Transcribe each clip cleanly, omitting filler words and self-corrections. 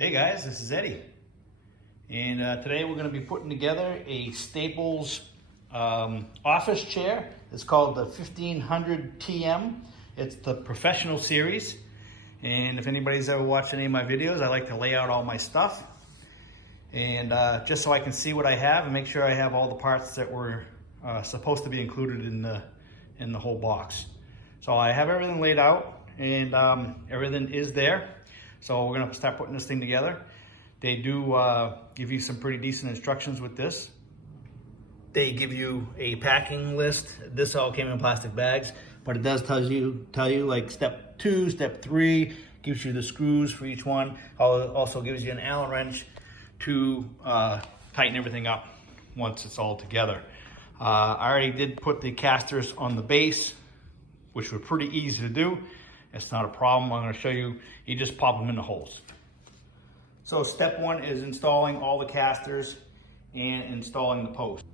Hey guys, this is Eddie, and today we're going to be putting together a Staples office chair. It's called the 1500 TM. It's the professional series, and if anybody's ever watched any of my videos, I like to lay out all my stuff, and just so I can see what I have and make sure I have all the parts that were supposed to be included in the whole box. So I have everything laid out, and everything is there. So we're gonna start putting this thing together. They do give you some pretty decent instructions with this. They give you a packing list. This all came in plastic bags, but it does tell you like step 2, step 3, gives you the screws for each one. Also gives you an Allen wrench to tighten everything up once it's all together. I already did put the casters on the base, which were pretty easy to do. It's not a problem. I'm going to show you. You just pop them in the holes. So step 1 is installing all the casters and installing the post.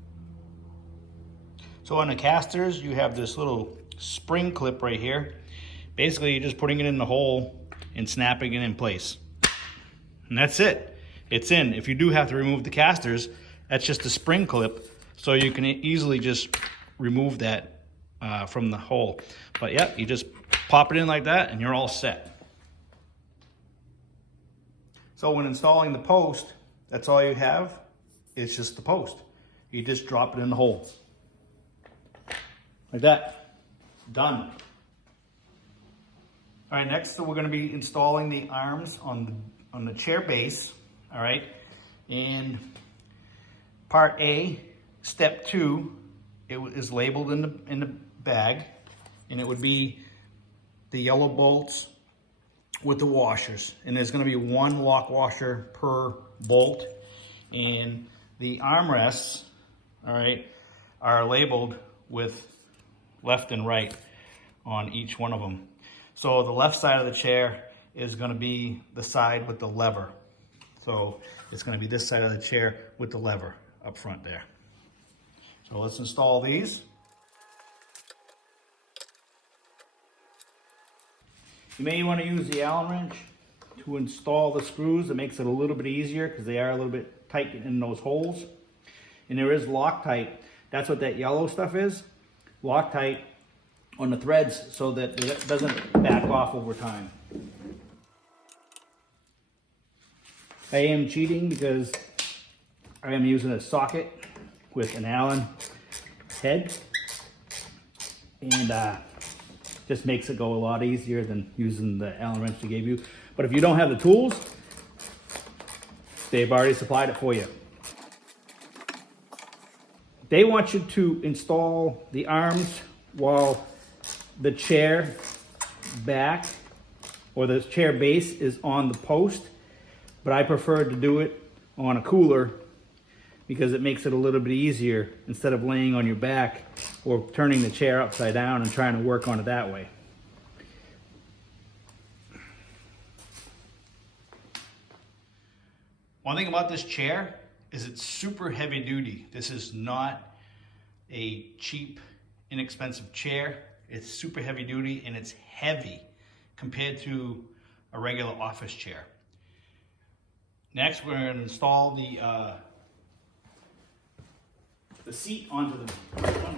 So on the casters, you have this little spring clip right here. Basically, you're just putting it in the hole and snapping it in place. And that's it. It's in. If you do have to remove the casters, that's just a spring clip, so you can easily just remove that from the hole. But yeah, you just pop it in like that and you're all set. So when installing the post, that's all you have. It's just the post. You just drop it in the hole. Like that. Done. All right, next, so we're going to be installing the arms on the chair base. All right, and part A, step 2, it is labeled in the bag, and it would be the yellow bolts with the washers, and there's going to be 1 lock washer per bolt, and the armrests, all right, are labeled with left and right on each one of them. So the left side of the chair is going to be the side with the lever. So it's going to be this side of the chair with the lever up front there. So let's install these. You may want to use the Allen wrench to install the screws. It makes it a little bit easier because they are a little bit tight in those holes. And there is Loctite. That's what that yellow stuff is. Loctite on the threads so that it doesn't back off over time. I am cheating because I am using a socket with an Allen head, and just makes it go a lot easier than using the Allen wrench they gave you. But if you don't have the tools, they've already supplied it for you. They want you to install the arms while the chair back or the chair base is on the post, but I prefer to do it on a cooler because it makes it a little bit easier instead of laying on your back or turning the chair upside down and trying to work on it that way. One thing about this chair is it's super heavy duty. This is not a cheap, inexpensive chair. It's super heavy duty, and it's heavy compared to a regular office chair. Next, we're going to install the seat onto the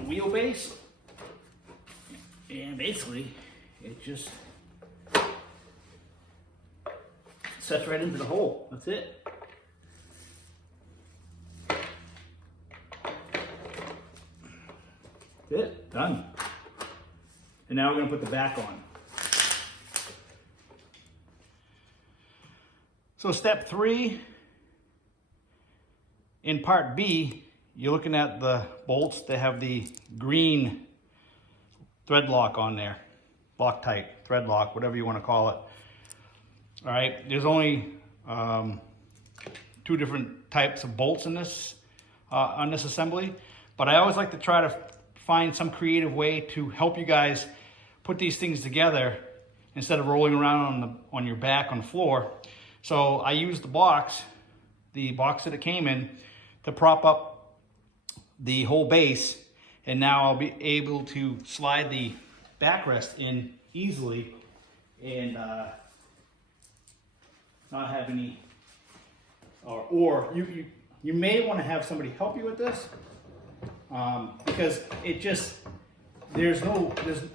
wheelbase, and basically it just sets right into the hole. That's it. That's it. Done. And now we're going to put the back on. So step 3, in part B, you're looking at the bolts that have the green thread lock on there. Loctite, thread lock, whatever you want to call it. All right, there's only 2 different types of bolts in this on this assembly, but I always like to try to find some creative way to help you guys put these things together instead of rolling around on your back on the floor. So I used the box that it came in, to prop up the whole base, and now I'll be able to slide the backrest in easily and not have any or you may want to have somebody help you with this, because it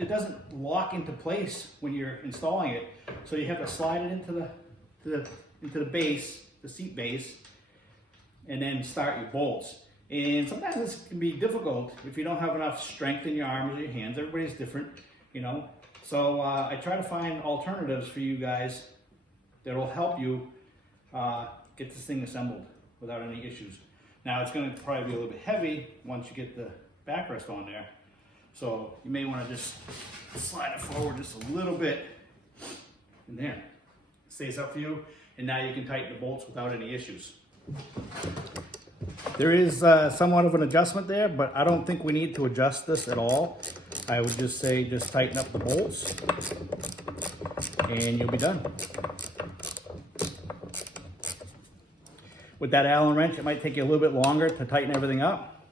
doesn't lock into place when you're installing it. So you have to slide it into the base, the seat base, and then start your bolts. And sometimes this can be difficult if you don't have enough strength in your arms or your hands. Everybody's different, you know. So I try to find alternatives for you guys that will help you get this thing assembled without any issues. Now it's going to probably be a little bit heavy once you get the backrest on there. So you may want to just slide it forward just a little bit. And there, it stays up for you. And now you can tighten the bolts without any issues. There is somewhat of an adjustment there, but I don't think we need to adjust this at all. I would just say just tighten up the bolts and you'll be done. With that Allen wrench, it might take you a little bit longer to tighten everything up.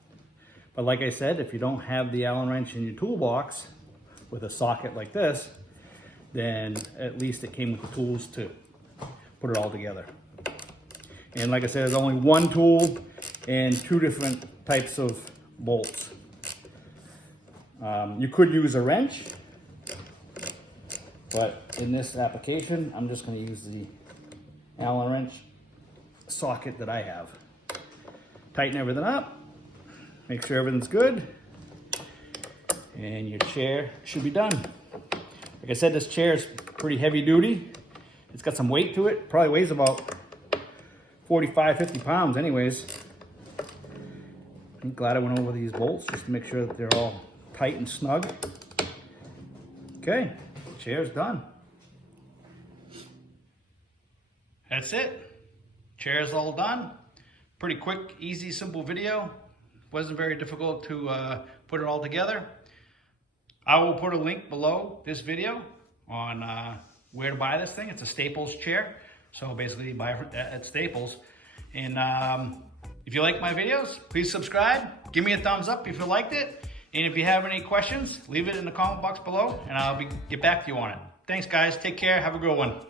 But like I said, if you don't have the Allen wrench in your toolbox with a socket like this, then at least it came with the tools to put it all together. And like I said, there's only one tool and two different types of bolts. You could use a wrench, but in this application, I'm just going to use the Allen wrench socket that I have. Tighten everything up, make sure everything's good, and your chair should be done. Like I said, this chair is pretty heavy duty. It's got some weight to it. Probably weighs about 45, 50 pounds anyways. I'm glad I went over these bolts just to make sure that they're all tight and snug. Okay, chair's done. That's it. Chair's all done. Pretty quick, easy, simple video. Wasn't very difficult to put it all together. I will put a link below this video on where to buy this thing. It's a Staples chair. So basically you buy it at Staples. And if you like my videos, please subscribe. Give me a thumbs up if you liked it. And if you have any questions, leave it in the comment box below and I'll get back to you on it. Thanks guys, take care, have a good one.